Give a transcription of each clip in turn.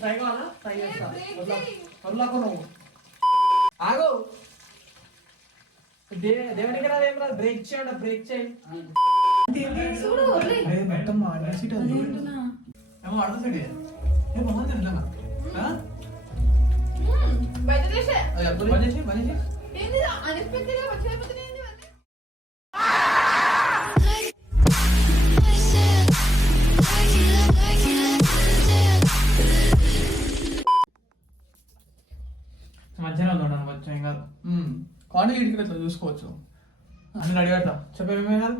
Fry కావాలా? Fry చేస్తా. వదలకు నువ్వు ఆగు. దేవునికి రాదేం రాదు. బ్రేక్ చేయండి, బ్రేక్ చేయి. మొత్తం ఏమో అడుగుతుంది. మధ్యాహ్నం ఉందండి కొంచెం ఏం కాదు. క్వాంటిటీ ఇట్లా చూసుకోవచ్చు. అన్ని రెడీ పెడతా. చెప్పేమే కాదు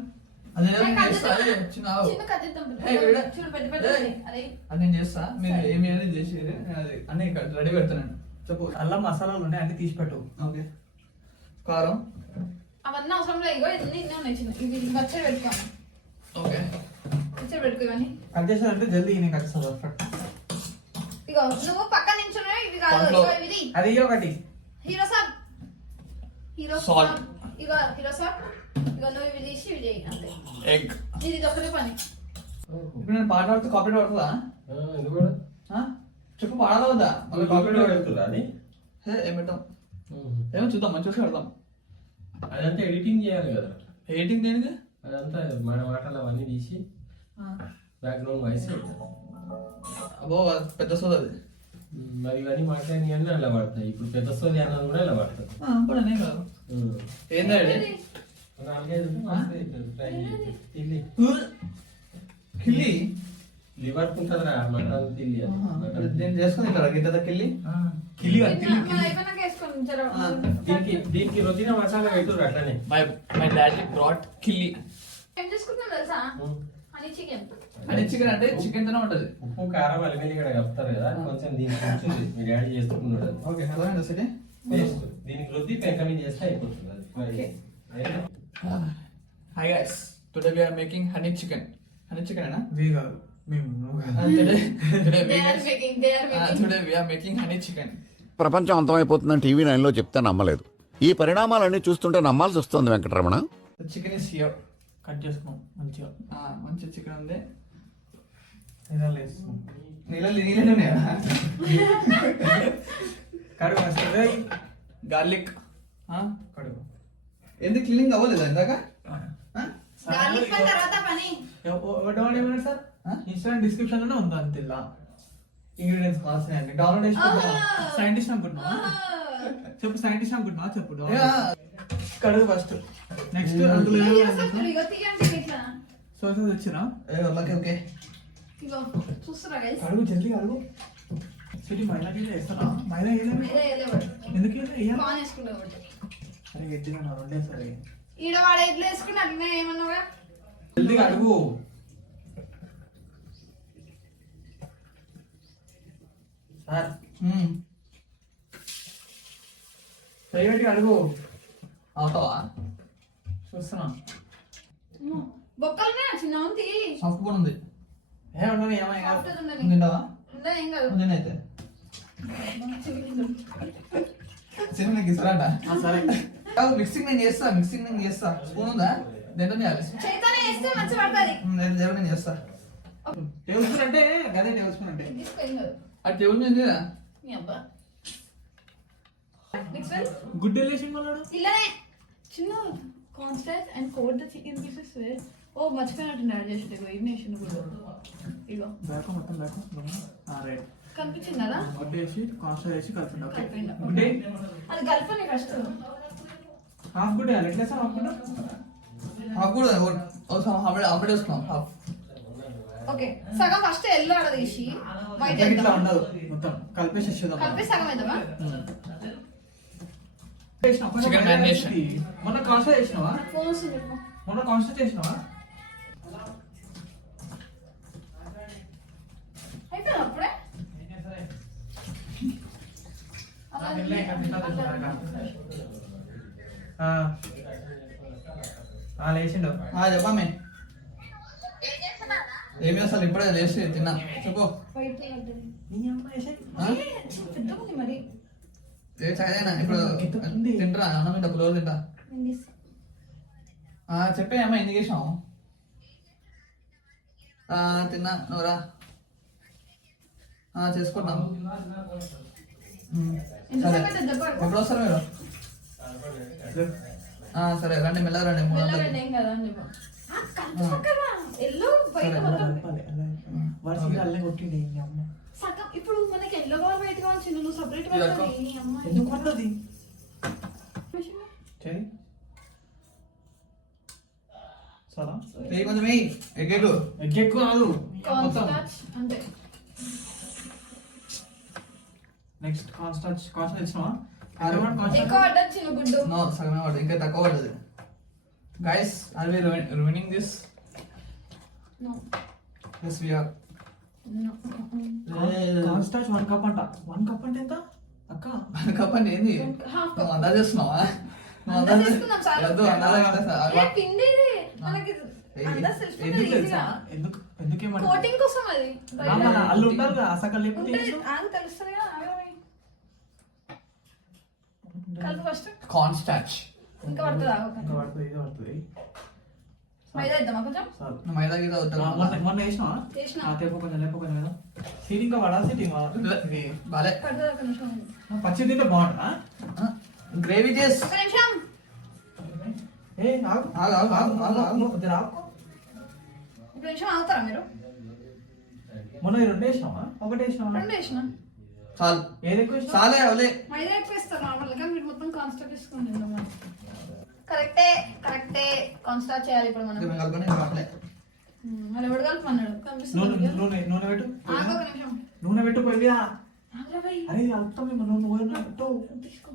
అది నేను చేస్తా. మీరు ఏమి చేసి అన్ని రెడీ పెడతానండి. చెప్పు. అల్లం మసాలాలు ఉన్నాయి, అన్ని తీసి పెట్టు. ఓకే. కారం అవన్నీ అవసరం లేదు. ఓకే. కట్ చేసారంటే జల్దీ నేను కట్ చేస్తాను. ఇగో నువ్వు పక్క నించున్నా ఇవి కాదు. ఇది అది ఒకటి హీరో సాబ్. సాల్ట్. ఇగో హీరో సాబ్. ఇగో నువ్వు ఇవి తీసి ఇవి చేయి అంతే. ఎగ్. ఇది ఒకటే పని. ఇప్పుడు నేను పాట పాడుతూ కాపీ పడుతుందా? చెప్పు. పాడదా వద్దా? కాపీ పడుతుందా అని ఏమిటం ఏమో చూద్దాం. మంచిగా పెడదాం. అదంతా ఎడిటింగ్ చేయాలి కదా. ఎడిటింగ్ దేనికి? అదంతా మన మాటలు అవన్నీ తీసి బ్యాక్గ్రౌండ్ వాయిస్ అబ్బో పెద్ద సోది అది. మరి ఇవన్నీ మాట్లాడి అన్నీ అలా పడతాయి. ఇప్పుడు పెద్ద సోది అన్నది కూడా ఇలా పడుతుంది. పడనే కాదు. ఏందండి కిల్లి లివర్ ఉంటుందిరా మటన్ తిల్లి. నేను చేసుకుని గిట్ట కిల్లి కిల్లి దీనికి రుచిన మసాలా పెట్టుర్రు అట్లనే. మై డాడీ బ్రాట్ కిల్లి. ఏం చేసుకుంటున్నాం తెలుసా? Honey chicken. హనీ చికెన్ అంటే చికెన్ తోనే ఉంటది. ఉప్పు కారం అల్లిమిల్లి కూడా కలుపుతారు కదా. కొంచెం దీనికి వచ్చింది మీ డాడీ చేస్తున్నాడు. ఓకే. అలా సరే. దీనికి రుద్ది పెంక మీద చేస్తే అయిపోతుంది. Hi guys, today we are making honey chicken. Honey chicken ఏనా? వీ కాదు మేము. Today we are making honey chicken. ప్రపంచం అంతమైపోతుందని టీవీ 9లో చెప్తే నమ్మలేదు. ఈ పరిణామాలన్నీ చూస్తుంటే నమ్మాల్సి వస్తుంది Venkataramana. Chicken is here. Cut చేసుకున్నాం మంచిగా. మంచి చికెన్ ఉంది. నీళ్ళు కడుగు వస్తుంది. గార్లిక్ కడుగు. ఎందుకు క్లీనింగ్ అవ్వలేదా ఇందాక? గార్లిక్ పై తర్వాత పని. ఏమన్నారు సార్? ఇన్స్టాగ్రామ్ డిస్క్రిప్షన్ లోనే ఉందా అంతే. ఇంగ్రీడియంట్స్ కావాల్సినవి డౌన్లోడ్ చేసుకుంటా. సైంటిస్ట్ అనుకుంటున్నా. చెప్పు. సైంటిస్ట్ అనుకుంటున్నా. చెప్పు. కడుగు ఫస్ట్. నెక్స్ట్ ఇగో తీయండి ఇట్లా. సోసెస్ వచ్చినా? Okay okay. ఇగో చూస్తురా గైస్. అడుగు జల్దీ అడుగు. సిటీ మైదా వేస్తారా? మైదా వేయలేదు. ఎందుకు వేయాలి? పాన్ వేసుకుంటా ఒకటి. అరే ఎడ్డిగా రెండే సరే. ఈడ వాడు ఎడ్లు వేసుకుని అట్లనే ఏమన్నావుగా? జల్దీగా అడుగు. సార్ దయవేటి అడుగు. అవుతావా? చూస్తున్నా. బొక్కలనే చిన్న ఉంది. సాఫ్ట్ బోన్ ఉంది. ఏమన్నా ఏమైనా తింటావా? ఏం కాదు. నేనైతే సినిమా నీకు ఇస్తారంట. సరే. మిక్సింగ్ నేను చేస్తా. స్పూన్ ఉందా? దేంతో చేయాలి? చేతనే చేస్తే మంచి పడుతుంది. నేను చేస్తా. టేబుల్ స్పూన్ అంటే గదే టేబుల్ స్పూన్ అంటే. అది టేబుల్ మీద లేదా? మీ అబ్బా. Next one. గుడ్ రిలేషన్ కొన్నాడు. ఇల్లనే చిన్న కాన్స్టాన్స్ and coat the chicken pieces. ఓ మర్చిపోయినట్టు యాడ్ చేసి ఇగ్నేషన్ కూడా. ఇగో బ్యాక్ మొత్తం బ్యాక్. రైట్. కనిపించిందా? గుడ్ వేసి కాన్స్టాన్స్ వేసి కలిపండి. ఓకే. కలిపిండా. గుడ్ అది కలపని ఫస్ట్. హాఫ్ గుడ్ వేయాలి. ఎట్లా సార్ హాఫ్ గుడ్? హాఫ్ కూడా హాఫ్ వేసుకున్నాం. హాఫ్. ఓకే. సగం ఫస్ట్ ఎల్లో ఆడ తీసి వైట్ ఇట్లా ఉండదు. మొత్తం కలిపేసి చూద్దాం. కలిపి సగం వేద్దామా? Chicken marination. మొన్న కాన్స్టాన్స్ చేసినావా? ఫోన్ వస్తుంది. మొన్న కాన్స్టాన్స్ చేసినావా? అయిపోయింది అప్పుడే. లేచిండు. చెప్పమ్మే. ఏమి అసలు ఇప్పుడే లేచి తిన్నా. చెప్పు. మరి ఏ చాయనా ఇప్పుడు తింటరా? అన్నం ఇంత క్లోజ్ తింటా. చెప్పే అమ్మా ఎందుకు చేసావు? తిన్నా. నువ్వురా. చేసుకుంటాం. ఎంతసేపు అయితే దెబ్బ ఎప్పుడు వస్తారు మీరు? సరే రండి, మెల్లగా రండి. 300. మెల్లగా ఏం కదా అని చెప్పు. ఎల్లో బయట మొత్తం అల్లే కొట్టింది అమ్మ. సగం. ఇప్పుడు మనకి ఎల్లో కావాలి బయట కావాలి చిన్న, నువ్వు సపరేట్ అమ్మ. ఎందుకు అన్నది చెయ్యి సరా కొంచెం ఎగ్గెళ్ళు. ఎక్కువ కాదు మొత్తం. అంతే. నెక్స్ట్ కాన్స్టాచ్ ఇచ్చినావా? ఎక్కువ పడ్డది చిన్న గుడ్డు. నో, సగమే పడ్డది, ఇంకా తక్కువ పడ్డది. Guys, are we winning this? No. Yes, we are. No. కాన్స్టాచ్ 1 కప్ అంట. 1 కప్ అంటే ఎంత అక్క? కప్పండి ఏంది? Half నువ్వు అందా చేస్తున్నావా? అందాజ చేసుకుందాం చాలు. వద్దు, అందాజ కదా సార్. ఏ పిండి ఇది. మనకి అందాజ తెలుస్తుంది ఎందుకు తెలుసా? ఈజీగా. ఎందుకేమంటే కోటింగ్ కోసం అది. అల్లు ఉంటారు కదా అసలు లేకపోతే ఉంటుంది. తెలుస్తుంది కదా. కలుపు ఫస్ట్. Cornstarch. ఇంకా పడుతుందా? ఇంకా పడుతుంది, ఇది పడుతుంది. మైదా ఇద్దామా కొంచెం? చాలు. నువ్వు మైదా గీదా వద్దు. మొన్న వేసినావా? చేసిన. లేపు కొంచెం కదా సీట్ ఇంకా పడాల్సి ఇది బాలే. పడుతుంది ఒక నిమిషం. పచ్చి తింటే బాగుంటుందా? గ్రేవీ చేసి ఒక నిమిషం. ఏ ఆగు ఆగు, ఆగు, ఆగు, ఆగు, ఆగు. కొద్దిగా ఆగు. ఒక నిమిషం ఆగుతారా మీరు? మొన్న 2 వేసినావా? 1 వేసినావా? 2 వేసిన. చాలు, ఏది ఎక్కువ వేసినావు? చాలే అవలే. మైదా ఎక్కువ ఇస్తారు నార్మల్గా. మీరు మొత్తం కాన్స్టార్చ్ వేసుకోండి. కరెక్టే కరెక్టే. కాన్స్టార్చ్ చేయాలి ఇప్పుడు మనం. మేము కలుపుకొని రావట్లే. మరి ఎవడు కలుపుమన్నాడు? కనిపిస్తుంది. నూనె పెట్టు. ఆగు ఒక నిమిషం. నూనె పెట్టు పోయిగా. ఆగురా భయ్. అరే అవుతాం మేము నూనె పెట్టు. తీసుకో.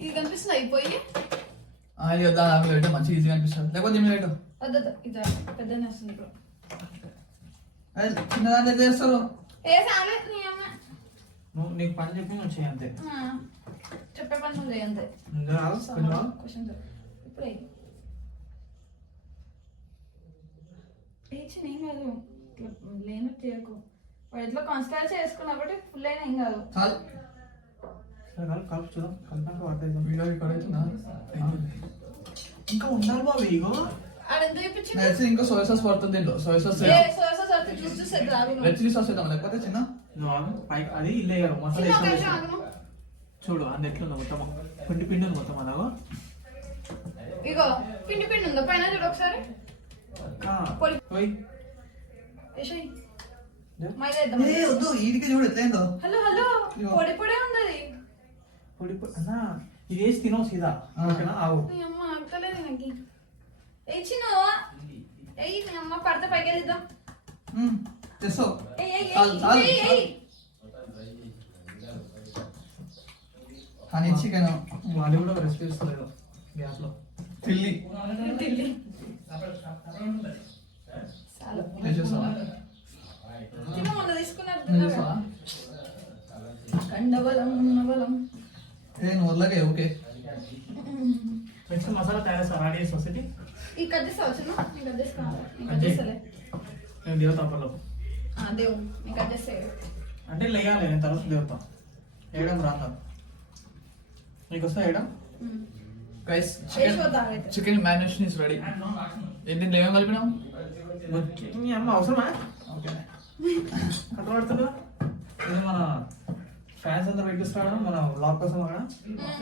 ఇది కనిపిస్తుంది అయిపోయి. ఇది వద్దా? ఆమె పెట్టు, మంచిగా ఈజీగా అనిపిస్తుంది. లేకపోతే ఏమి పెట్టు. వద్దు ఇది పెద్దనే వస్తుంది ఇప్పుడు. చిన్నదాంట్లో చేస్తారు. ఏ సాలే నీ అమ్మ. నువ్వు నీకు పని చెప్పి నువ్వు చేయి అంతే. చెప్పే పని నువ్వు చేయి అంతే. ఇంకా రావు, కొంచెం రావు. క్వశ్చన్ ఇప్పుడు ఏం కాదు. లేనట్టు చేయకు. వాడు ఎట్లా కాన్స్టార్చ్ చేసుకున్నా కాబట్టి ఫుల్ అయినా ఏం కాదు. చాలు. సరే కలుపు చూద్దాం. కలిపాక పడుతుంది. వీడియో రికార్డ్ అవుతుందా? ఇంకా ఉండాలి బాబు ఇగో. ఆడెందుకు చూపించింది? నెక్స్ట్ ఇంకా సోయా సాస్ పడుతుంది దీంట్లో. సోయా సాస్, జ్యూస్ జ్యూస్ అయితే రాదు. రెడ్ చిల్లీ సాస్ వేద్దాం. లేకపోతే చిన్న నువ్వు ఆగు. పైకి అది ఇల్లే కదా మసాలా చిన్న ఒక వేసి నిమిషం ఆగము. చూడు అంత ఎట్లుందో మొత్తం పిండి ఉంది మొత్తం అలాగో. ఇగో పిండి పిండి ఉందో పైన చూడు ఒకసారి. పొడి. పోయి ఏసేయ్. మైదా ఇద్దాం. వద్దు, ఈడికి చూడు ఎట్లయిందో. హలో హలో పొడి పొడే ఉంది అది. పొడి అన్నా ఇది వేసి తినవు సీదా. ఓకేనా? ఆవు. నీ అమ్మ ఆగుతలేదు నాకు. ఏ చిన్న ఏయ్ నీ అమ్మ పడితే పైకి వెళ్ళిద్దాం. తెస్తావు. ఏయ్ చాలు, చాలు, హనీ చికెన్, వాళ్ళు కూడా రెసిపీ ఇస్తలేదు గ్యాస్ లో. చిల్లీ చేసేస్తావా? చిన్న మొన్న తీసుకున్నారు. కండబలం ఉన్నబలం. నువ్వు వదలగే. ఓకే, నెక్స్ట్ మసాలా తయారు చేస్తాను. రెడీ సొసైటీ ఈ కట్ చేస్తావు చిన్న? నేను కట్ చేస్తాను. నేను కట్ చేస్తలే. నేను దేవతా పర్లో దేవు నేను కట్ చేస్తే అంటే లేయాలి. నేను తర్వాత దేవతా వేయడం రాదా నీకు వస్తా వేయడం? గైస్, వేసిపోతా అయితే. Chicken marination is ready. ఏంటి ఏమేమి కలిపినాం? మీ అమ్మ అవసరమా? ఓకే, కట్టబడుతుందా? ఇది మన ఫ్యాన్స్ అందరూ పెట్టిస్తాడు మన బ్లాగ్ కోసం అక్కడ.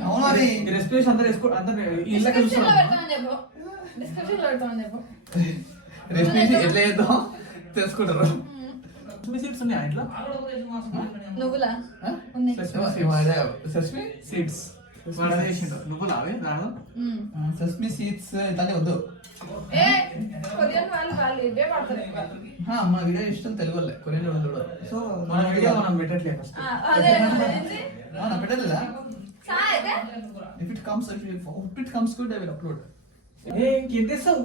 అవును మరి. ఈ రెసిపీస్ అందరూ వేసుకో. అందరు ఇళ్ళకి డిస్క్రిప్షన్ లో చూస్తాం. పెడతామని చెప్పు. డిస్క్రిప్షన్ లో పెడతామని చెప్పు. రెసిపీ ఎట్లా చేద్దాం తెలుసుకుంటారు. మీ సీడ్స్ ఉన్నాయా ఇంట్లో? నువ్వులా ఉంది. సెస్మీ సీడ్స్ వాడు అదే చేసిండు. నువ్వు లావే రావడం. సెస్మీ సీడ్స్ ఇట్లాంటి వద్దు. ఏ కొరియన్ వాళ్ళు ఇవే పడతారు. మన వీడియో ఇష్టం తెలుగు వాళ్ళే, కొరియన్ వాళ్ళు కూడా. సో మన వీడియో మనం పెట్టట్లేదు ఫస్ట్. అదే పెట్టలేదా? అయితే If it comes good, I will upload. ఏ ఇంకేం తెస్తావు?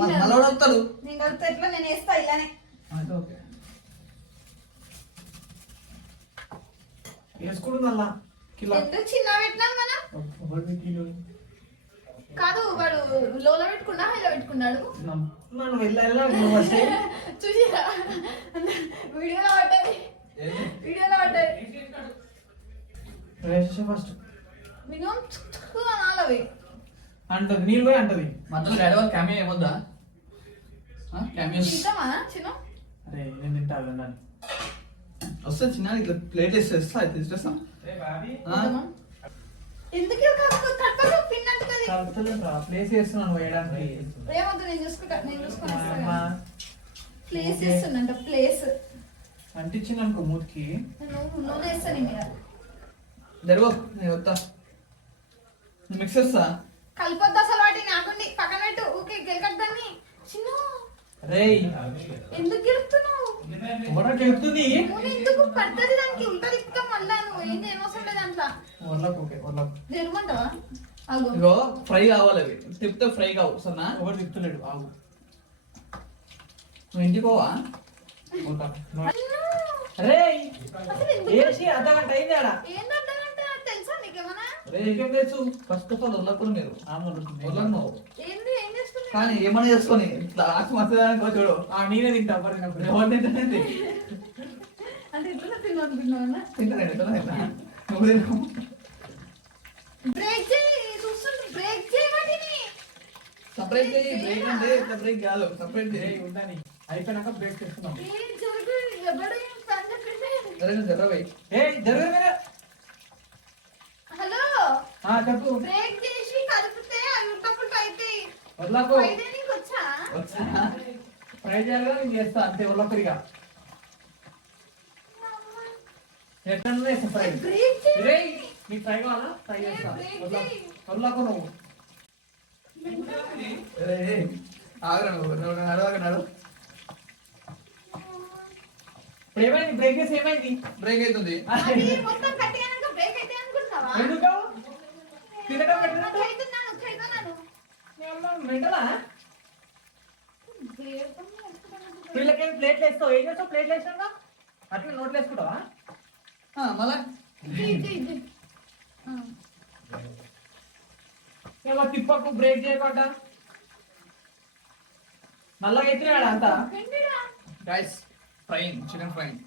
మళ్ళీ వస్తారు. నేను కలిపితే ఎట్లా నేను వేస్తా ఇలానే. ఓకే, వేసుకుంటుంది అలా కిలో. ఎందుకు చిన్న పెట్టినాం మనం? కాదు వాడు లోలో పెట్టుకున్నా హైలో పెట్టుకున్నాడు. నన్ను వెళ్ళాలి చూసిరా వీడియోలో పడ్డది. వీడియోలో పడ్డది. ఫస్ట్ మినిమం అనాలవి అంటది నీళ్ళు పోయి అంటది. మధ్యలో డాడీ వాళ్ళు క్యామే ఏమొద్దా? క్యామియోస్ తింటామా చిన్న అరే నేను తింటా అన్నాను. వస్తా చిన్న ఇట్లా ప్లేట్ వేసేస్తా అయితే ఇచ్చేస్తా. ఎందుకు కట్టలు పిన్ అంటుంది ప్లేస్ చేస్తున్నాను వేయడానికి. ఏమవుతుంది నేను చూసుకుని ప్లేస్ చేస్తున్నంట ప్లేస్ అంటించింది అనుకో మూతికి. నూనె వేస్తాను ఇంకా జరుగు నేను వస్తా మిక్స్ చేస్తా. కలిపొద్దు అసలు వాటిని ఆగండి పక్కన పెట్టు ఊకే గెలకద్దాన్ని చిన్న రేయ్ ఎందుకు గెలుపుతున్నావు ఎవరికి వెళ్తుంది? నూనె ఎందుకు పడుతుంది దానికి ఉల్టా తిప్పుతా మళ్ళా నువ్వు ఏం చేయనవసరం లేదు దాంట్లో వర్లకు ఓకే వర్లకు. జరగమంటావా ఆగు ఇగో ఫ్రై కావాలి అవి తిప్పితే ఫ్రై కావు సరేనా. ఎవరు తిప్పుతలేడు ఆగు. నువ్వు ఇంటికి పోవా? పోతా. రేయ్ రేయ్ ఏసి అర్ధగంట అయింది ఆడ. ఏంది అర్థమంటే తెలుసా నీకేమన్నా నీకేం తెలుసు? ఫస్ట్ ఆఫ్ ఆల్ వదలకుండా మీరు వదలను. వదలను ఏంది ఏం చేస్తుంది కానీ ఏమని చేసుకొని లాస్ట్ మస్తు చూడు. నేనే తింటా పడినప్పుడు. ఎవరు తింటానండి అంటే ఇట్లా తిన్నాను తింటానండి ఎట్లా తింటా నువ్వు తిన్నావు. బ్రేక్ చేయి చూస్తుంది బ్రేక్ చేయి వాటిని సపరేట్ చేయి. బ్రేక్ అంటే ఇట్లా బ్రేక్ కాదు సపరేట్ చేయి. ఉండని అయిపోయినాక బ్రేక్ చేస్తున్నాం. ఏం జరుగు ఎవడు ఏం పని చెప్పండి సరే నువ్వు జరవై. జరగదు. హలో చెప్పు. బ్రేక్ చేసి కలిపితే అవి ఉట్టపుట్టు అయితే వదలకు. అయితే నీకు వచ్చా వచ్చా ఫ్రై చేయాలి కదా నేను చేస్తా అంతే వదలకరిగా. ఎట్లా ఫ్రై బ్రేక్ చేయి రేయ్ నీకు ఫ్రై కావాలా? ఫ్రై చేస్తా. వదలకు నువ్వు. ఆగరా నువ్వు నడు. ఇప్పుడు ఏమైంది? బ్రేక్ చేసి ఏమైంది? బ్రేక్ అవుతుంది. అది మొత్తం కట్టినాక బ్రేక్ అయితే అనుకుంటున్నావా ఎందుకు తినడం పెట్టినట్టు చైతన్నాను మెంటలా? వీళ్ళకేం ప్లేట్లు వేస్తావు? ఏం చేస్తావు? ప్లేట్లు వేసినా అట్లా నోట్లు వేసుకుంటావా? మళ్ళా ఏమో తిప్పకు బ్రేక్ చేయకుండా నల్లగా ఎత్తినాడు అంతా. Guys frying chicken frying.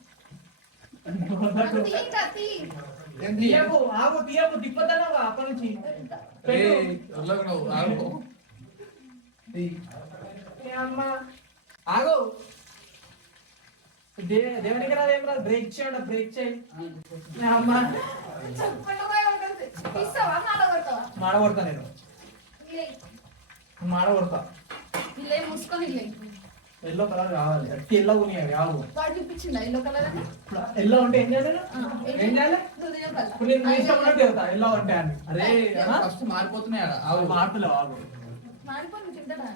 తీయకు ఆగు తీయకు తిప్పదన్నావా అప్పటి నుంచి. నువ్వు ఆగు. ఏ అమ్మ ఆగు. దేవునికి రాదు ఏం రాదు. బ్రేక్ చేయండి బ్రేక్ చేయి. ఏ అమ్మ మాడగొడతా నేను. మాడగొడతా. ఇల్లే మూసుకొని ఇల్లే ఎల్లో కలర్ కావాలి. అట్టి ఎల్లో ఉన్నాయి ఆగు. వాడు చూపించిందా ఎల్లో కలర్ అని ఎల్లో అంటే ఏం చేయాలి? ఏం చేయాలి? హృదయం కలర్ ఇప్పుడు నేను మీ ఇష్టం ఉన్నట్టు చెప్తా ఎల్లో అంటే అని. అరే ఫస్ట్ మారిపోతున్నాయి ఆడ. ఆగు మార్పులు ఆగు. మాడిపోయి తింటాడా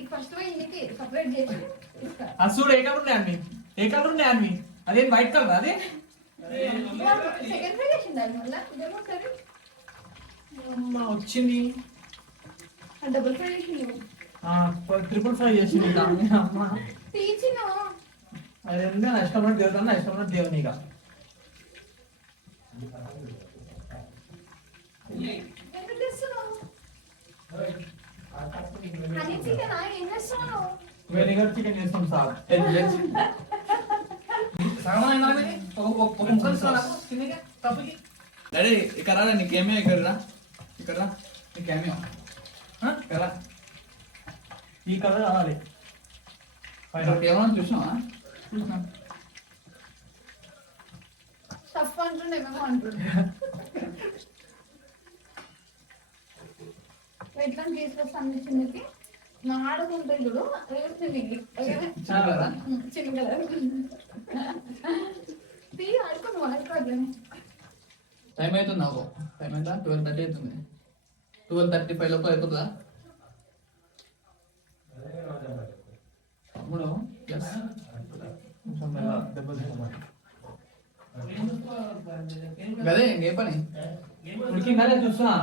ఈ ఫస్ట్ పోయి ఇంటికి సపరేట్ చేసి ఇస్తా ఆ చూడు ఏ కలర్ ఉన్నాయి అన్ని. ఏ కలర్ ఉన్నాయి అన్ని. అదేం వైట్ కలర్ అదే. సెకండ్ ఫ్రై చేసిందా మళ్ళీ ఇదేమో కర్రీ అమ్మ వచ్చింది. డబుల్ ఫ్రై చేసింది ట్రిపుల్ ఫ్రై చేసింది. అమ్మ తీసిన అది నా ఇష్టపడి దేవుతాను. నా ఇష్టపడి దేవుని ఇక ఎందుకు తెస్తున్నావు హనీ చికెన్ ఏం చేస్తున్నావు వెనిగర్ చికెన్ చేస్తాం సార్. డాడీ ఇక్కడ రా. నీకేమే ఇక్కడ రా. ఇక్కడ రా. నీకేమే ఇక్కడ రా. ఈ కలర్ కావాలి. ఏమన్నా చూసినావా? స్టఫ్ అంటుండేమేమో అంటుండే ఎట్లా తీసుకొస్తాను చిన్నకి ఆడుకుంటాయి చూడు చిన్న కలర్ తీ ఆడుకుని ఆడుకోవాలి టైం అవుతుంది నాకు. టైం అవుతుందా? 12:30 అవుతుంది. 12:35 లోపల అయిపోతుందా? తమ్ముడు అదే ఇంకే పని ఉడికిందా చూస్తున్నా.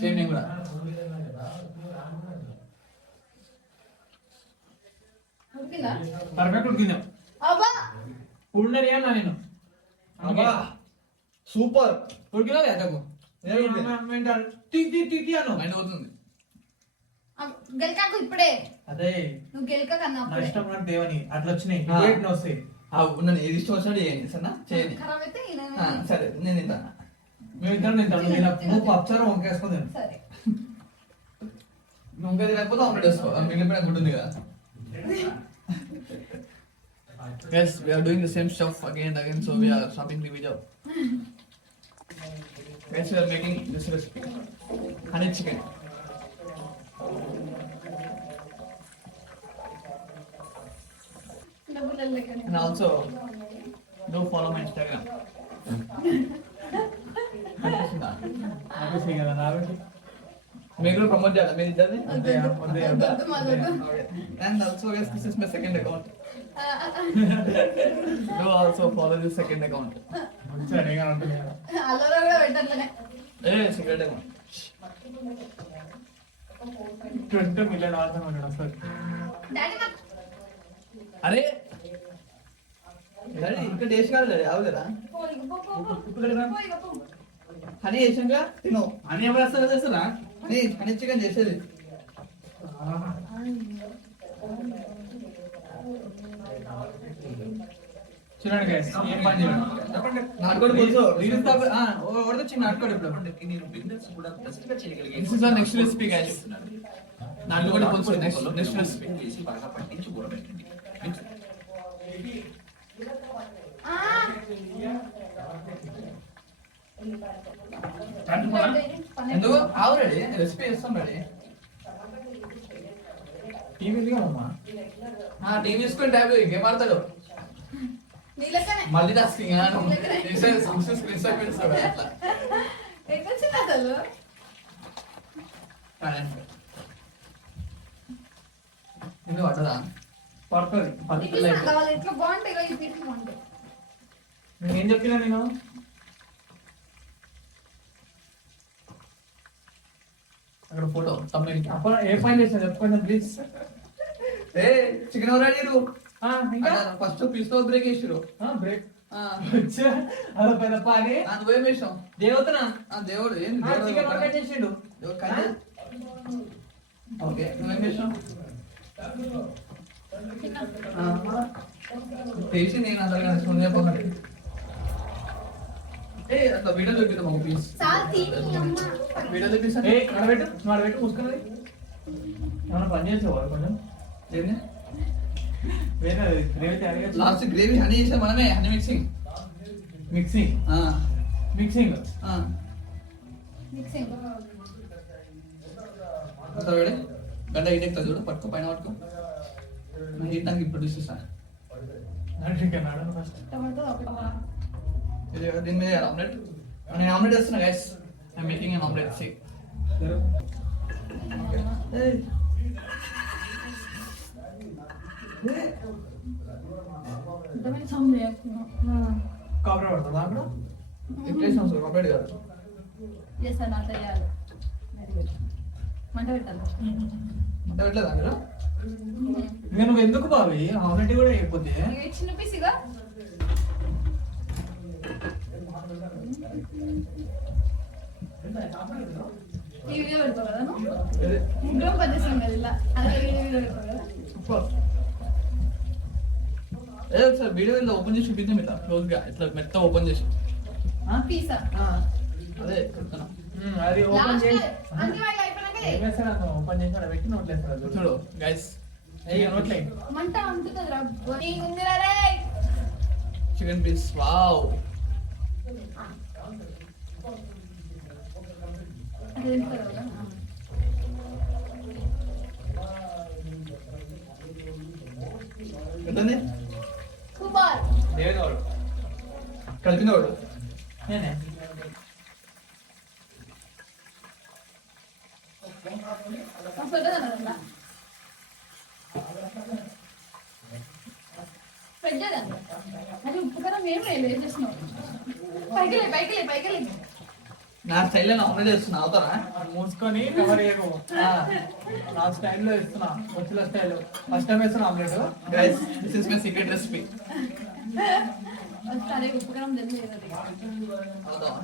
సేమ్ నేను కూడా. ఉడికిందా పర్ఫెక్ట్ ఉడికిందా? అబ్బా ఉండని అన్నా నేను. అబ్బా సూపర్. ఉడికినా అదకు అను. మైండ్ పోతుంది. గెలకాకు ఇప్పుడే అదే నువ్వు గెలక కన్నా నా అప్పుడే ఇష్టం ఉన్నట్టు దేవని అట్లా వచ్చినాయి. వెయిట్ వస్తాయి. నన్ను ఏది ఇష్టం వచ్చినట్టు చేయండి సరేనా? చేయండి. ఖరాబ్ అయితే సరే నేను తింటాను. మేమిద్దరం తింటాను. నువ్వు పప్పుచారు వంకేసుకొని తిను. సరే నువ్వు ఇంకా తినకపోతే ఆమ్లెట్ వేసుకో. మిగిలిపోయిన గుడ్డు ఉంది కదా. Yes, we are doing the same stuff again and again, so we are stopping the video. Guys, we are making this recipe. Honey chicken. And also, do follow my Instagram. Office కదా రాబట్టి మీరు కూడా promote చేయాలి మీరు ఇద్దరిని వద్దు. And also guys this is my second account do also follow this second account మంచిగా నేను ఉంటుంది కదా. అల్లరా కూడా పెట్టట్లనే. సెకండ్ అకౌంట్ 20 మిలియన్ ఆర్డర్ ఉన్నాడు అసలు. డాడీ నాకు అరే డాడీ ఇంకా టేస్ట్ కాదు డాడీ ఆవు కదా పో. హనీ వేసాక తిను అని ఎవరు వస్తారు చేస్తారా? హనీ చికెన్ చేసేది చూడండి గైస్ ఏం పని చేయండి. నాటుకోడి పులుసు రీల్స్ ఒకటి నాటుకోడి ఇప్పుడు this is next recipe guys నాటుకోడి పులుసు నెక్స్ట్ రెసిపీ ఎందుకు ఆవు రెడీ రెసిపీ చేస్తాం రెడీ టీవీ కదమ్మా. టీవీ తీసుకొని ట్యాబ్ గేమ్ ఆడతాడు నీ లెక్కనే. మళ్ళీ టాస్కింగ్ అట్లా ఎక్కొచ్చింది అసలు. ఎందుకు పట్టదా పడుతుంది ఇది నాకు కావాలి. ఎట్లా బాగుంటాయి కదా ఈ పీస్ బాగుంటాయి. నేను ఏం చెప్పినా నేను అక్కడ ఫోటో తమ్ముడికి అప్పుడు ఏ పని చేసాను చెప్పుకోండి ప్లీజ్. ఏ చికెన్ ఎవరు అడిగారు ఇంకా ఫస్ట్ పీస్ లో బ్రేక్ వేసారు బ్రేక్ అదో పెద్ద పని. నువ్వేం వేసావు దేవతనా దేవుడు ఏం చికెన్ వంకాయ చేసిండు. ఓకే నువ్వేం వేసావు తెలిసి నేను అందరికీ ఏ అట్లా వీడియో చూపిద్దాం ఒక పీస్ సాల్తీ అమ్మ. వీడియో చూపిస్తా ఏ నడబెట్టు నడబెట్టు మూసుకున్నది ఏమన్నా పని చేసేవారు కొంచెం ఏంది వేరే గ్రేవీ తయారు చేసి లాస్ట్ గ్రేవీ హనీ చేసాం మనమే honey mixing mixing mixing mixing. వేడి గడ్డ ఇటెక్తా చూడు పట్టుకో పైన పట్టుకో నేను తినడానికి ఇప్పుడు ఇస్తాను చికెన్ ఆడను ఫస్ట్. టమాటో ఇది దీని మీద ఆమ్లెట్ నేను ఆమ్లెట్ వేస్తున్నా guys I making an omelette see ఇంతమంది సౌండ్ చేయకున్నాం. కాపర్ పడుతుంది దాంట్లో ఎట్లేసాం సార్ కంప్లీట్ కాదు చేస్తాను అట్లా చేయాలి. మంట పెట్టాలి. అంటే పెట్టలేదా మీరు ఇంకా నువ్వు ఎందుకు బావి ఆమ్లెట్ కూడా అయిపోతే ఇక చిన్న పీస్ ఇక ఈ వీడియో పెడతావు కదా నువ్వు? ముగ్గురం పనిచేస్తాం కదా ఇలా అలా వీడియో పెడతావు కదా. ఏ సార్ వీడియో ఇలా ఓపెన్ చేసి చూపిద్దాం ఇట్లా క్లోజ్ గా ఇట్లా మెత్త ఓపెన్ చేసి పీసా అదే చెప్తున్నా అది ఓపెన్ లాస్ట్ చేసి అన్ని వాళ్ళు అయిపోయినాక ఏం చేస్తాడు ఓపెన్ చేసి అక్కడ పెట్టి నోట్లేస్తాడు చూడు గైస్ నోట్లే మంట అంటుతుంది రా ఉందిరా రే. చికెన్ పీస్ వావ్ అది తెలుస్తుంది కదా. ఎంతండి సూపర్. దేవేవాడు కలిపినవాడు నేనే పెద్దదన్నా పెద్దదన్నా అది ఉప్పు కారం ఏం వేయలేదు చేస్తున్నావు. పైకి నా స్టైల్లో ఆమ్లెట్ చేస్తున్నా అవుతారా మూసుకొని కవర్ చేయకు నా స్టైల్లో ఇస్తున్నా వచ్చిన స్టైల్ ఫస్ట్ టైం వేస్తున్నా omelette guys this is my secret recipe సరే ఉప్పు కారం తెలియదు అది. అవుతావా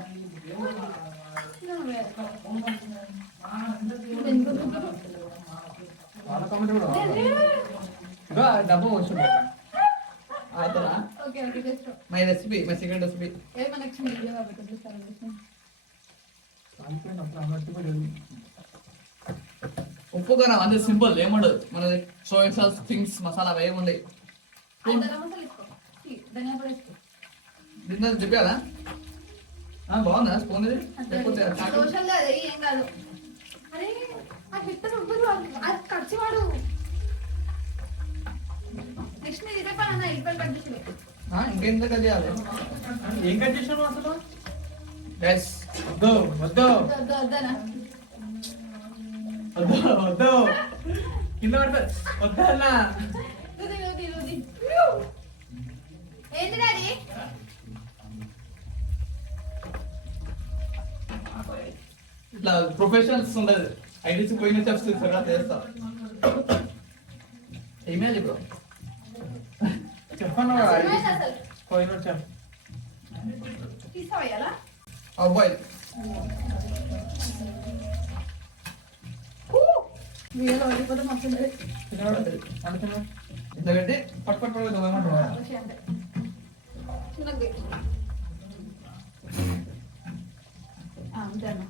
వాళ్ళ కామెంట్ కూడా ఇదో డబ్బు వచ్చింది అవుతారా okay okay just my recipe my secret recipe మనకి వీడియో కాబట్టి సరే. ఉప్పు కారం అంతే సింపుల్ ఏముండదు మన సోయా సాస్ థింగ్స్ మసాలా ఏముండే గరం మసాలా తీసుకో. ధనియా పొడి వేసుకో. దీంట్లో చెప్పాలా బాగుందా స్పూన్ ఇది లేకపోతే సోషల్ అదే ఏం కాదు. అరే ఆ హిట్ రుబ్బరు అది ఖర్చు వాడు. నెక్స్ట్ నేను ఇదే పని అన్న ఇల్లు కట్టించలే. ఇంకెంత కట్ చేయాలి ఏం కట్ చేసినావు అసలు? ఎస్ వద్దు వద్దు వద్దనా వద్దు వద్దు కింద పడిపోయి వద్దన్నా. రుది ఏంటి డాడీ? ఇట్లా ప్రొఫెషనల్స్ ఉండదు ఐడీసీ పోయిన చెప్స్ తర్వాత చేస్తా ఏమే చెప్పు చెప్పన్నా ఏమైంది అసలు? పోయిన వచ్చాం. తీసుకోవాలా? అబ్బాయి వీడియోలో వదిలిపోతే మొత్తం అనుకున్నా ఇట్లా పెట్టి పట్టు పట్టు పట్టు తొలగమంటున్నావా? చిన్నది అంతేనా?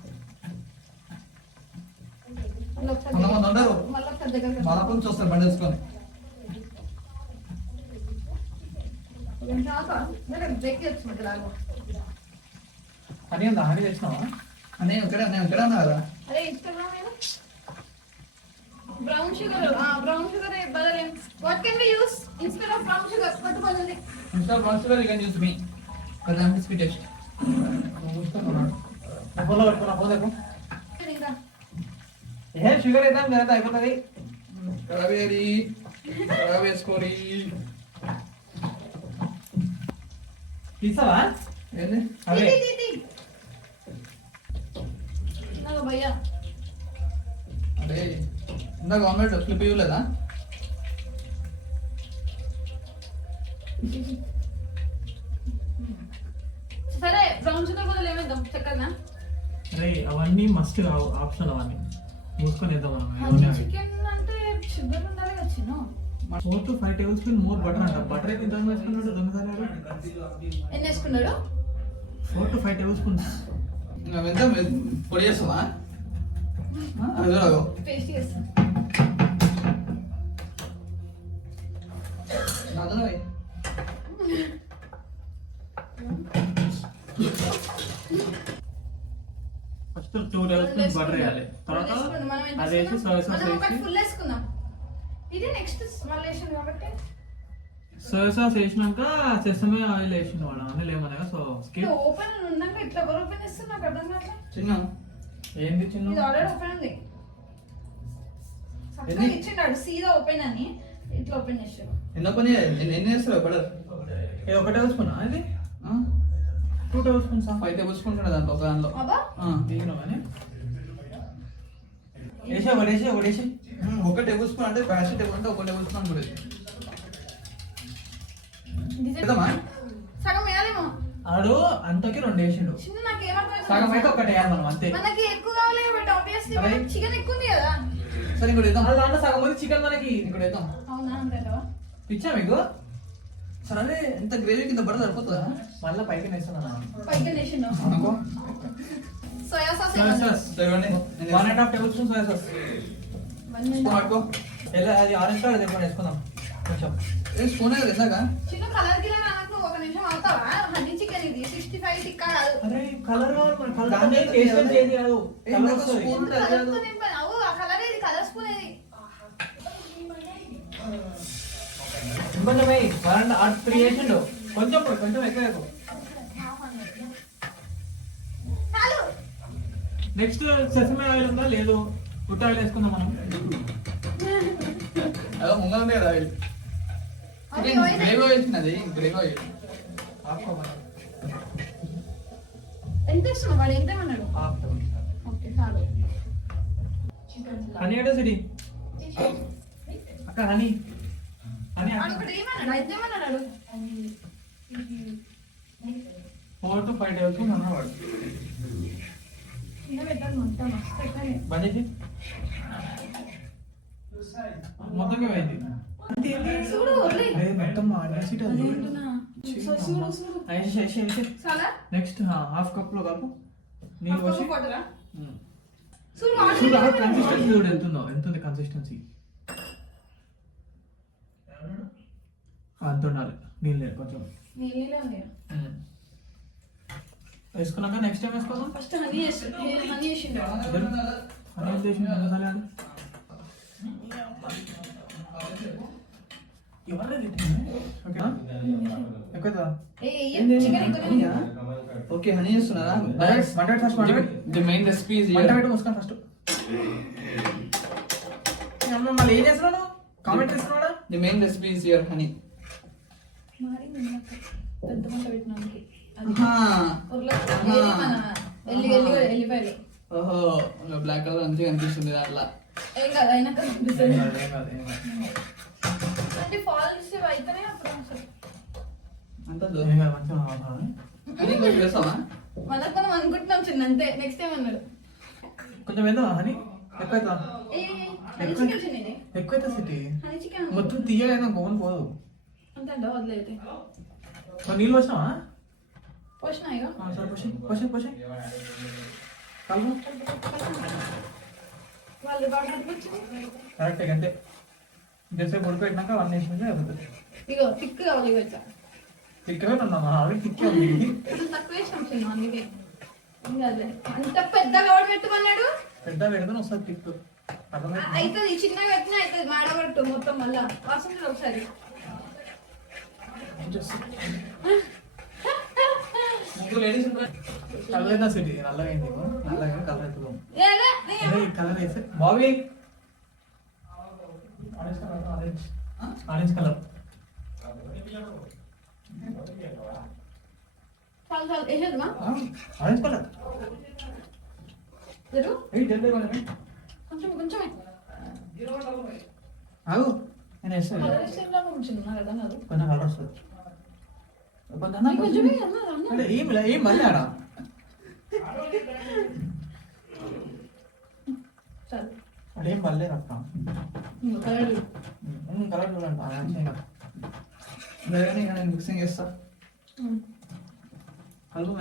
కొంతమంది ఉండరు మళ్ళీ ఒకసారి దగ్గర మన పని చూస్తారు బండి వేసుకొని బ్రేక్ వచ్చింది లాగా. అని ఉందా? అని తెచ్చినావా? నేను ఇక్కడ అన్నా కదా అరే ఇన్స్టాగ్రామ్ బ్రౌన్ షుగర్ బదల్ what can we use instead of brown sugar what బదల్ install WhatsApp you can use me for the biscuit test ఫోన్లో పెట్టుకున్నా ఫోన్ దగ్గర ఇంకా ఏ షుగర్ వేద్దాం కదా అయిపోతుంది. కరావేరి వేసుకోరి తీసావా? ఏంది అదే నాకు భయ్యా అదే ఇందాక గవర్నమెంట్ స్లిప్ ఇవ్వలేదా? సరే బ్రౌన్ షుగర్ బదులు ఏమేద్దాం చక్కర్నా? అరే అవన్నీ మస్ట్ ఆప్షన్ అవన్నీ మూసుకొని వేద్దాం మనం. చికెన్ అంటే షుగర్ ఉండాలి కదా చిన్న. 4 to 5 tablespoon మోర్ బటర్ అంట. బటర్ అయితే ఇంత వేసుకున్నాడు దొంగసారి. ఎన్ని వేసుకున్నాడు? 4 to 5 tablespoons. ఎంత పొడి చేస్తావా? అది పేస్ట్ చేస్తా. ఫస్ట్ 2 tablespoons బటర్ వేయాలి. తర్వాత అది వేసి సోయా సాస్ వేసి ఫుల్ వేసుకుందాం. ఇది నెక్స్ట్ మళ్ళీ వేసింది కాబట్టి సోయా సాస్ వేసినాక సెసమే ఆయిల్ వేసిన వాడు అని లేమనగా. So skip. ఓపెన్ ఉన్నాక ఇట్లా ఎవరు ఓపెన్ చేస్తారు నాకు అర్థం కావట్లేదు. చిన్న ఏంది ఇది చిన్న? ఆల్రెడీ ఓపెన్ ఉంది. సక్కగా ఇచ్చిండాడు సీదా ఓపెన్ అని ఇట్లా ఓపెన్ చేసాడు. ఎన్నో పని ఎన్ని వేస్తావు బటర్? ఇది 1 tablespoon ఇది 2 tablespoons 5 టేబుల్ స్పూన్స్ ఉంటుంది దాంట్లో ఒక దాంట్లో అబ్బా దిగినాం అని వేసి ఒకటేసి 1 టేబుల్ స్పూన్ అంటే బ్యాష్ టేబుల్ అంటే 1 టేబుల్ స్పూన్ పడుతుంది. సగం వేయాలేమో. ఆడు అంతకి 2 వేసిండు. చిన్న నాకు ఏమర్థం సగం అయితే ఒకటి వేయాలి మనం అంతే. మనకి ఎక్కువ కావాలి బట్ ఆబ్వియస్లీ అరే. చికెన్ ఎక్కువ ఉంది కదా. సరే ఇంకోటి వేద్దాం. అలా దాంట్లో సగం మంది చికెన్ మనకి ఇంకోటి వేద్దాం. అవునా అంటావా? ఇచ్చా మీకు. సరే ఇంత గ్రేవీ కింద బటర్ సరిపోతుందా? మళ్ళీ పైకి వేస్తున్నాను. పైకి వేసిండు. అనుకో సోయా సాస్ సోయా సాస్ ఇవ్వండి. 1.5 tablespoons సోయా సాస్. పట్టుకో. ఎలా అది ఆరెంజ్ కలర్ దగ్గర వేసుకుందాం కొంచెం. స్పూన్ కదా ఇందాక చిన్న కలర్ గిలా నాకు నువ్వు ఒక నిమిషం అవుతావా? హనీ చికెన్ ఇది 65 టిక్కా కాదు. అరే కలర్ దాన్ని టేస్ట్ చేంజ్ కాదు. కలర్ వస్తుంది. స్పూన్ ఉంటుంది అది కలర్ కాదు. తో నింపాను. అవు ఆ కలర్ ఇది కలర్ స్పూన్ ఇది. ఇంకొంచెం వేయి. 3 వేసిండు. కొంచెం కొంచెం ఎక్కువ ఎక్కువ. చాలు. నెక్స్ట్ సెసమే ఆయిల్ ఉందా లేదు ఉత్త ఆయిల్ వేసుకుందాం మనం. అదో ముంగల ఉంది కదా ఆయిల్. చికెన్ గ్రేవీ వేసినది గ్రేవీ ఆయిల్. ఎంత ఇస్తున్నావు? వాడు ఎంత ఏమన్నాడు? ఓకే చాలు. హనీ అంటే సిటీ అక్క హనీ హనీ వాడు ఒకటి ఏమన్నాడు? అయితే ఏమన్నాడు? 4 to 5 tablespoons అన్నవాడు. కింద పెట్టాలి మొత్తం మస్తు పెట్టాలి. బంద్ చేసి మొత్తంగా పోయింది. చూడు వదిలేయ్. మొత్తం అనేసి అదేంటున్నా? చూడు చూడు. చాలా? నెక్స్ట్ హాఫ్ కప్ లో కలుపు నీళ్ళు పోసి కొట్టరా? చూడు చూడు కన్సిస్టెన్సీ చూడు ఎంత ఉంది కన్సిస్టెన్సీ అంత ఉండాలి. నీళ్ళు కొంచెం నీళ్ళే ఉంది వేసుకున్నాక నెక్స్ట్ టైం వేసుకోదాం. ఫస్ట్ హనీ హనీ వేసిండు అదేం చేసింది ఎన్నోసార్లు ఆడు. ఎవరు ఓకేనా ఎక్కువ చికెన్ ఎక్కువ ఓకే హనీ చేస్తున్నారా? మంట ఫస్ట్ మంట ది మెయిన్ రెసిపీ ఇస్ మంట పెట్టి మూసుకొని ఫస్ట్. మళ్ళీ ఏం చేస్తున్నాడు? కామెంట్ చేస్తున్నాడా? The main recipe is your honey. మారి పెద్ద మంట పెట్టినందుకు అది వెళ్ళిపోయాలి. ఓహో బ్లాక్ కలర్ మంచిగా అనిపిస్తుంది దాంట్లో. ఏం కాదు అయినా కనిపిస్తుంది ఏం కాదు, ఏం కాదు. అంటే ఫాల్స్ అయితేనే అప్పుడు అంతా ఏం కాదు, మంచిగా మాట్లాడాలి. హనీ కొంచెం వేస్తావా? మనకు మనం అనుకుంటున్నాం చిన్న అంతే. నెక్స్ట్ టైం అన్నాడు కొంచెం వెళ్దాం హనీ ఎక్కువ హనీ చికెన్ చిన్నది ఎక్కువ సిటీ హనీ చికెన్ మొత్తం తీయలేదు గోవన్ పోదు. అంతే అంట వదిలేదు నీళ్ళు వచ్చినావా? పోషణ ఇక సరే పోసి పోసి పోసి కలుపు. వాళ్ళు బాగా వచ్చింది కరెక్ట్ అంతే. ఇంతసేపు ఉడిపెట్టినాక 1 నిమిషం అవుతుంది. ఇగో థిక్ కావాలి ఇక తిక్కగా ఉన్నాను ఆల్రెడీ తిక్కే ఉంది. తక్కువ వేసినాం చిన్న అందుకే అంత పెద్దగా ఎవడు పెట్టుకున్నాడు. పెద్ద పెడతాను ఒకసారి తిక్కు అర్థమైంది. అవుతుంది చిన్నగా పెట్టినా అవుతుంది మాడగొట్టు మొత్తం మళ్ళా వాసన ఒకసారి ముగ్గురు లేడీస్ కలర్ సిటీ నల్లగా అయింది. నల్లగా కలర్ అవుతుంది. కలర్ వేస్తే బాబీ ఆరెంజ్ కలర్ చాలు చాలు వేసేదమ్మా ఆరెంజ్ కలర్ కొంచెం కొంచెమే ఆగు నేను వేస్తాను. కలర్ వేస్తే కొంచెం కదా నాది కొంచెం కలర్ వస్తుంది. కొంచెమే అన్నారు అన్న అంటే ఏం మళ్ళీ ఆడ చాలు అదేం పర్లేదు అక్క. కలర్ కలర్ చూడండి వేరే నేను మిక్సింగ్ చేస్తా. కలుపు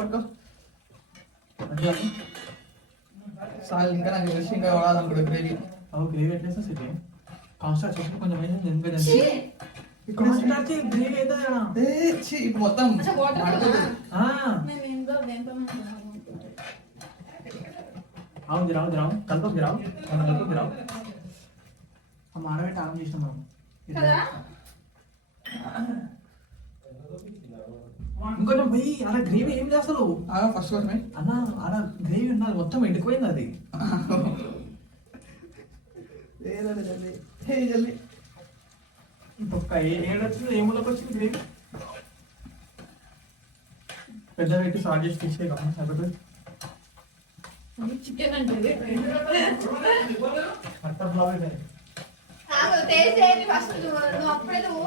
పట్టుకో సార్ ఇంకా నాకు తెలిసి ఇంకా వాడాలనుకో గ్రేవీ. గ్రేవీ ఎట్లేస్తా సిటీ కాన్స్టార్ట్ చేసి కొంచెం వేసి నింపేదండి. ఇప్పుడు గ్రేవీ అయితే ఇప్పుడు మొత్తం అవును రావు కలుపు రావు కలుపు రావు మాడబెట్టి ఆన్ చేసినాం మనం. ఇంకొంచెం పోయి అలా గ్రేవీ ఏం చేస్తావు ఫస్ట్ కోసమే అన్న ఆడ గ్రేవీ ఉన్నది మొత్తం ఎండిపోయింది అది. జల్దీ ఇంకొక ఏడొచ్చింది ఏములోకి వచ్చింది గ్రేవీ. పెద్ద పెట్టి సాల్ట్ చేసి ఫిష్ అయిపోతుంది. చికెన్ అంటే మొత్తం ఫ్లాప్ అయిపోయింది. టేస్ట్ చేయండి ఫస్ట్ నువ్వు అప్పుడే నువ్వు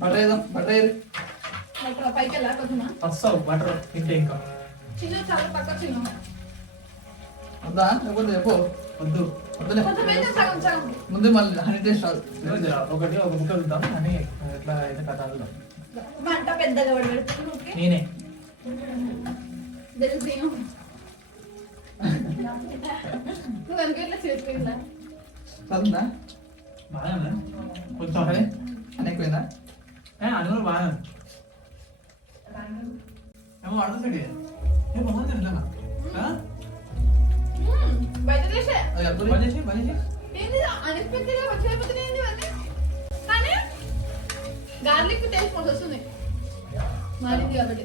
బటర్ పైకి వెళ్ళా కొంచెమా వస్తావు బటర్ తింటే ఇంకా చిన్న చాలా పక్క చిన్న వద్దా లేకపోతే చెప్పు వద్దు వద్దులే కొంచెం వేస్తే సగం సగం ముందు మళ్ళీ హనీ టేస్ట్ రాదు. ఒకటి ఒక ముక్క వెళ్తాం అని ఎట్లా అయితే కథ మంట పెద్దగా పడబెడుతుంది ఓకే నేనే తెలుసు నువ్వు అనుకో ఇట్లా చేసుకుందా చదువుందా బాగా కొంచెం హనీ ఎక్కువైందా అని కూడా బాగా ఏమో అడుగుతాడు ఏ బాగుంది నిజంగా బయట చేసే పనిచేసి ఏంది అన్ఎక్స్పెక్టెడ్ గా వచ్చేపోతుంది ఏంది ఇవన్నీ కానీ గార్లిక్ టేస్ట్ కొంచెం వస్తుంది మారింది కాబట్టి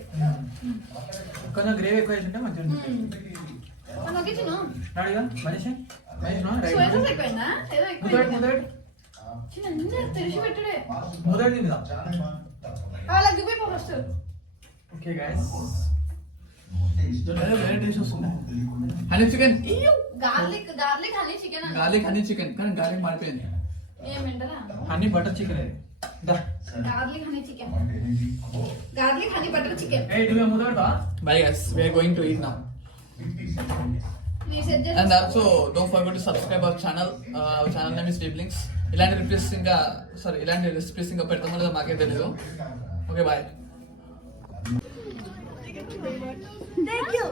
కొంచెం గ్రేవీ ఎక్కువ వేసింటే మంచిగా ఉంటుంది. మనకి చిన్న రాడిగా మనిషి సోయా సాస్ ఎక్కువైందా ఏదో ఎక్కువ ముదటి చిన్న అన్నీ తెలిసి పెట్టుడే ముదటి తిందా. అలా గిపోయి ఫస్ట్ ఓకే గైస్ వేరే టేస్ట్ వస్తుంది. Honey chicken garlic honey chicken garlic honey chicken కానీ గార్లిక్ మారిపోయింది. ఏమంటారా హనీ బటర్ చికెన్ అది garlic honey chicken garlic honey butter chicken Hey, do you want to Bye guys, we are going to eat now. మీరు set చేసి And also don't forget to subscribe our channel. Our channel name is Deeplings. ఇలాంటి recipes ఇంకా పెడతామో లేదో మాకే తెలీదు. Okay bye. Thank you